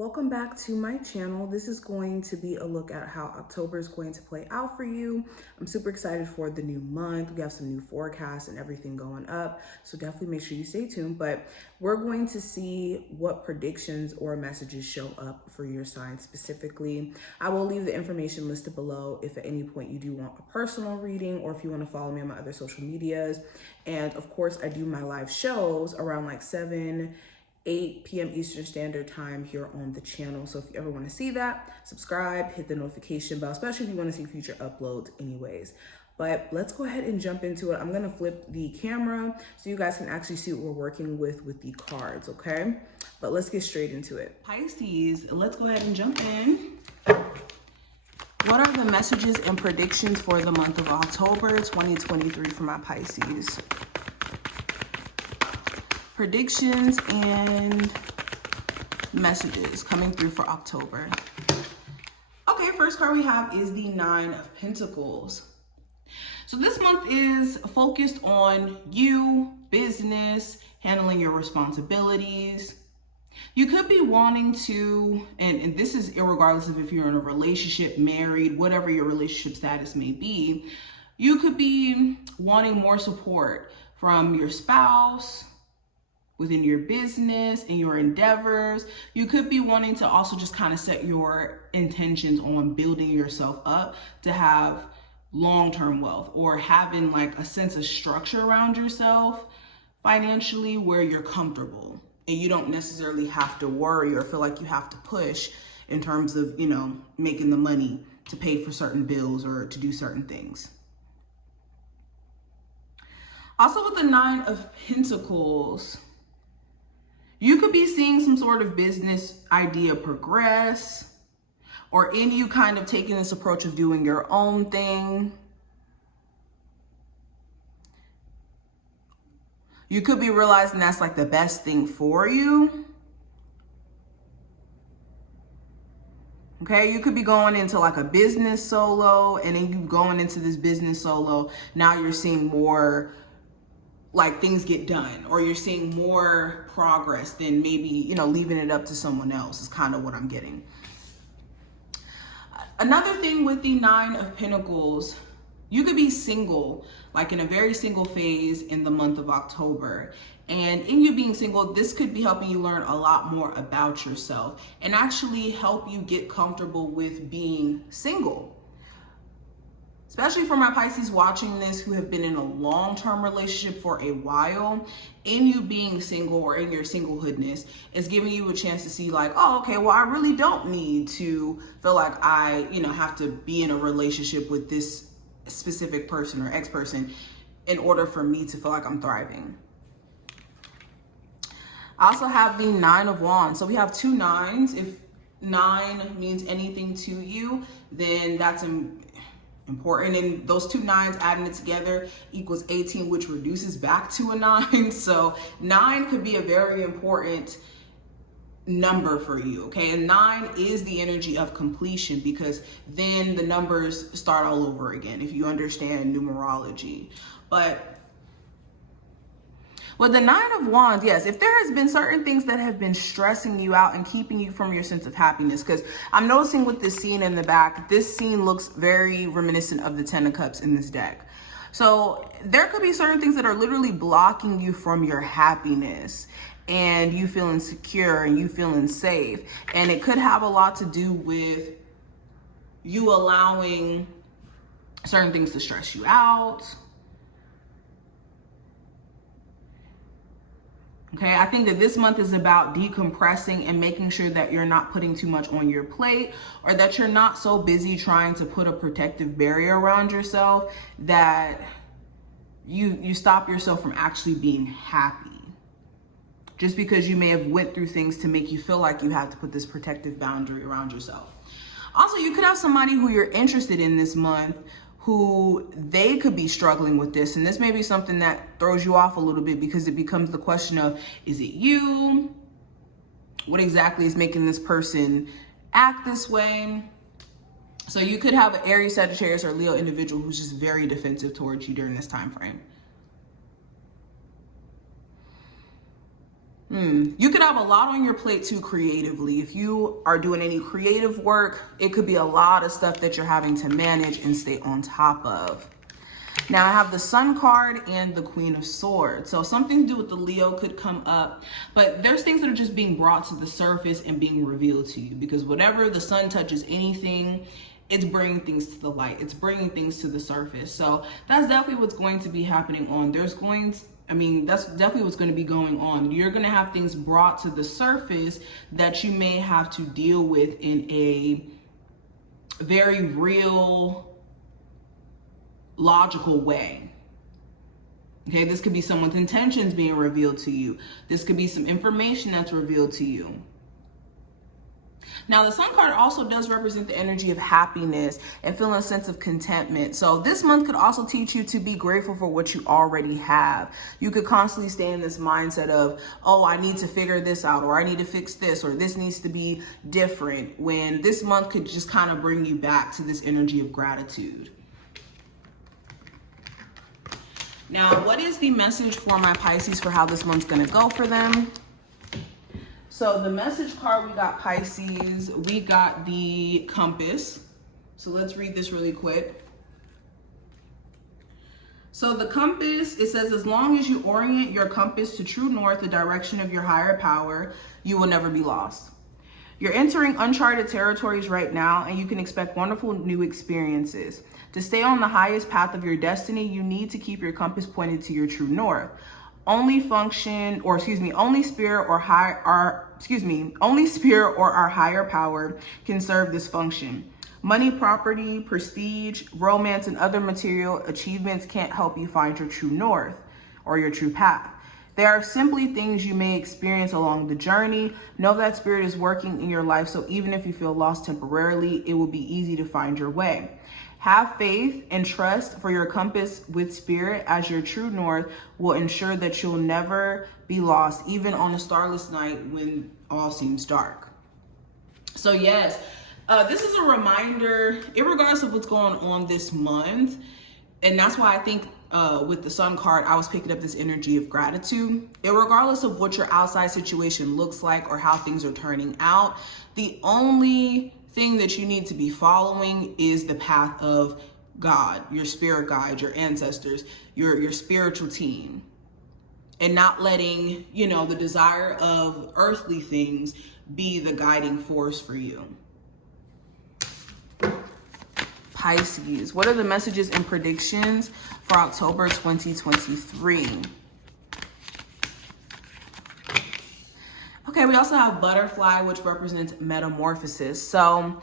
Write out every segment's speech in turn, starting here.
Welcome back to my channel. This is going to be a look at how October is going to play out for you. I'm super excited for the new month. We have some new forecasts and everything going up, so definitely make sure you stay tuned. But we're going to see what predictions or messages show up for your sign specifically. I will leave the information listed below if at any point you do want a personal reading or if you want to follow me on my other social medias. And of course, I do my live shows around like 8 p.m. Eastern Standard Time here on the channel. So if you ever want to see that, subscribe, hit the notification bell, especially if you want to see future uploads anyways. But let's go ahead and jump into it. I'm going to flip the camera so you guys can actually see what we're working with the cards, okay? But let's get straight into it. Pisces, let's go ahead and jump in. What are the messages and predictions for the month of October 2023 for my Pisces? Predictions and messages coming through for October. Okay, first card we have is the Nine of Pentacles. So this month is focused on you, business, handling your responsibilities. You could be wanting to, and this is irregardless of if you're in a relationship, married, whatever your relationship status may be, you could be wanting more support from your spouse, within your business and your endeavors. You could be wanting to also just kind of set your intentions on building yourself up to have long-term wealth, or having like a sense of structure around yourself financially where you're comfortable and you don't necessarily have to worry or feel like you have to push in terms of, you know, making the money to pay for certain bills or to do certain things. Also with the Nine of Pentacles, you could be seeing some sort of business idea progress, or in you kind of taking this approach of doing your own thing. You could be realizing that's like the best thing for you. Okay, you could be going into like a business solo, and then you going into this business solo. Now you're seeing more like things get done, or you're seeing more progress than maybe, you know, leaving it up to someone else is kind of what I'm getting. Another thing with the Nine of Pentacles, you could be single, like in a very single phase in the month of October. And in you being single, this could be helping you learn a lot more about yourself and actually help you get comfortable with being single. Especially for my Pisces watching this who have been in a long-term relationship for a while, in you being single or in your singlehoodness is giving you a chance to see like, oh, okay, well, I really don't need to feel like I, you know, have to be in a relationship with this specific person or ex-person in order for me to feel like I'm thriving. I also have the Nine of Wands. So we have two nines. If 9 means anything to you, then that's important, and those two nines adding it together equals 18, which reduces back to a 9. So 9 could be a very important number for you, okay? And 9 is the energy of completion, because then the numbers start all over again if you understand numerology. But with the Nine of Wands, yes, if there has been certain things that have been stressing you out and keeping you from your sense of happiness, because I'm noticing with this scene in the back, this scene looks very reminiscent of the Ten of Cups in this deck. So there could be certain things that are literally blocking you from your happiness and you feeling secure and you feeling safe. And it could have a lot to do with you allowing certain things to stress you out. Okay, I think that this month is about decompressing and making sure that you're not putting too much on your plate, or that you're not so busy trying to put a protective barrier around yourself that you stop yourself from actually being happy. Just because you may have went through things to make you feel like you have to put this protective boundary around yourself. Also, you could have somebody who you're interested in this month who they could be struggling with this. And this may be something that throws you off a little bit, because it becomes the question of, is it you? What exactly is making this person act this way? So you could have an Aries, Sagittarius, or Leo individual who's just very defensive towards you during this time frame. You could have a lot on your plate too creatively. If you are doing any creative work, it could be a lot of stuff that you're having to manage and stay on top of. Now I have the Sun card and the Queen of Swords. So something to do with the Leo could come up, but there's things that are just being brought to the surface and being revealed to you, because whatever the sun touches anything, it's bringing things to the light. It's bringing things to the surface. So that's definitely what's going to be happening on. That's definitely what's going to be going on. You're going to have things brought to the surface that you may have to deal with in a very real, logical way. Okay, this could be someone's intentions being revealed to you. This could be some information that's revealed to you. Now, the Sun card also does represent the energy of happiness and feeling a sense of contentment. So this month could also teach you to be grateful for what you already have. You could constantly stay in this mindset of, oh, I need to figure this out, or I need to fix this, or this needs to be different, when this month could just kind of bring you back to this energy of gratitude. Now, what is the message for my Pisces for how this month's going to go for them? So the message card, we got Pisces, we got the compass. So let's read this really quick. So the compass, it says, as long as you orient your compass to true north, the direction of your higher power, you will never be lost. You're entering uncharted territories right now, and you can expect wonderful new experiences. To stay on the highest path of your destiny, you need to keep your compass pointed to your true north. Only spirit or our higher power can serve this function. Money, property, prestige, romance, and other material achievements can't help you find your true north or your true path. They are simply things you may experience along the journey. Know that spirit is working in your life, so even if you feel lost temporarily, it will be easy to find your way. Have faith and trust for your compass with spirit, as your true north will ensure that you'll never be lost, even on a starless night when all seems dark. So yes, this is a reminder, regardless of what's going on this month. And that's why I think with the Sun card, I was picking up this energy of gratitude. Regardless of what your outside situation looks like or how things are turning out, the only thing that you need to be following is the path of God, your spirit guide, your ancestors, your spiritual team, and not letting, the desire of earthly things be the guiding force for you. Pisces, what are the messages and predictions for October 2023? Okay, we also have butterfly, which represents metamorphosis. So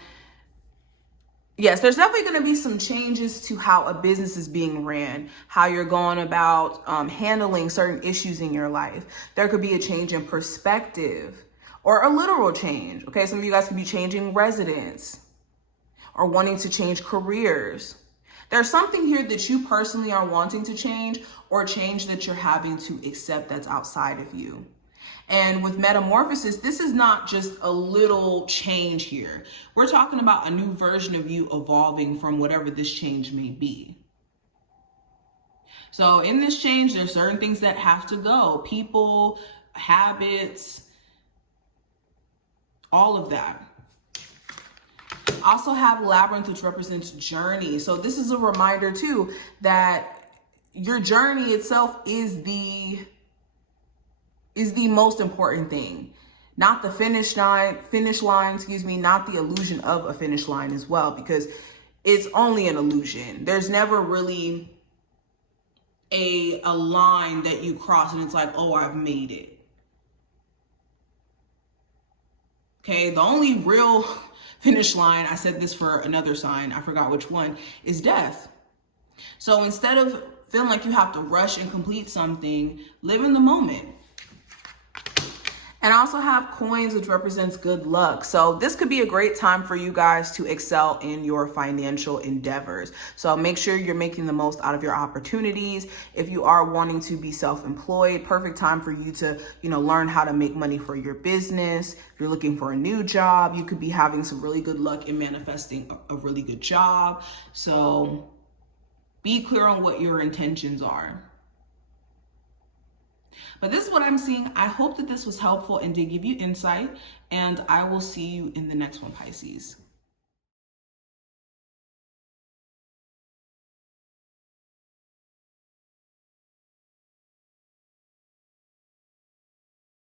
yes, there's definitely going to be some changes to how a business is being ran, how you're going about handling certain issues in your life. There could be a change in perspective or a literal change. Okay, some of you guys could be changing residence or wanting to change careers. There's something here that you personally are wanting to change, or change that you're having to accept that's outside of you. And with metamorphosis, this is not just a little change here. We're talking about a new version of you evolving from whatever this change may be. So in this change, there's certain things that have to go. People, habits, all of that. Also have labyrinth, which represents journey. So this is a reminder too that your journey itself is the most important thing, not the finish line, not the illusion of a finish line as well, because it's only an illusion. There's never really a line that you cross and it's like, oh, I've made it. Okay, the only real finish line, I said this for another sign, I forgot which one, is death. So instead of feeling like you have to rush and complete something, live in the moment. And I also have coins, which represents good luck. So this could be a great time for you guys to excel in your financial endeavors. So make sure you're making the most out of your opportunities. If you are wanting to be self-employed, perfect time for you to, learn how to make money for your business. If you're looking for a new job, you could be having some really good luck in manifesting a really good job. So be clear on what your intentions are. But this is what I'm seeing. I hope that this was helpful and did give you insight, and I will see you in the next one, Pisces.